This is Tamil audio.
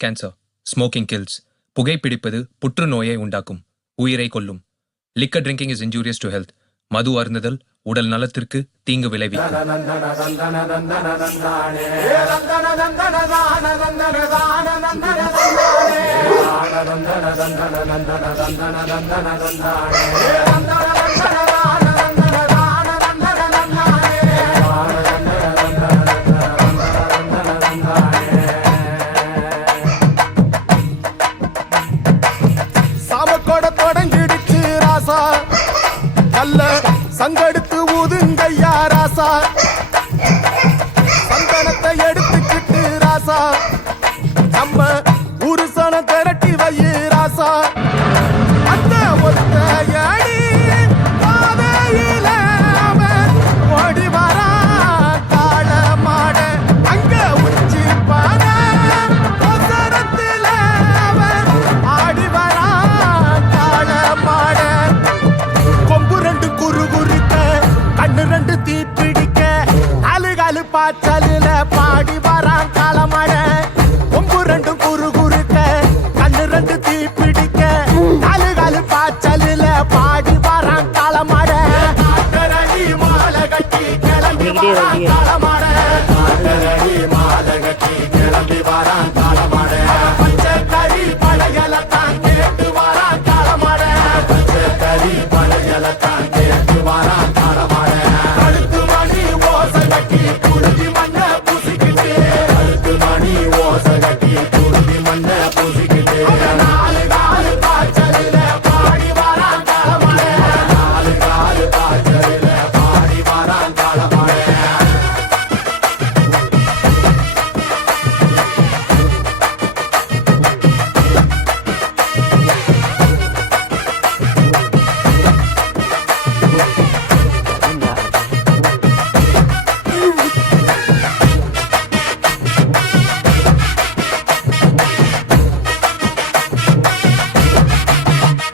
கேன்சர். Smoking kills. புகைப்பிடிப்பது புற்றுநோயை உண்டாக்கும், உயிரை கொல்லும். Liquor drinking is injurious to health. மது அருந்துதல் உடல் நலத்திற்கு தீங்கு விளைவிக்கும். சாமக்கோட தொடங்கிடுச்சு ராசா, நல்ல சங்கெடுத்து ஊதுங்கய்யா ராசா.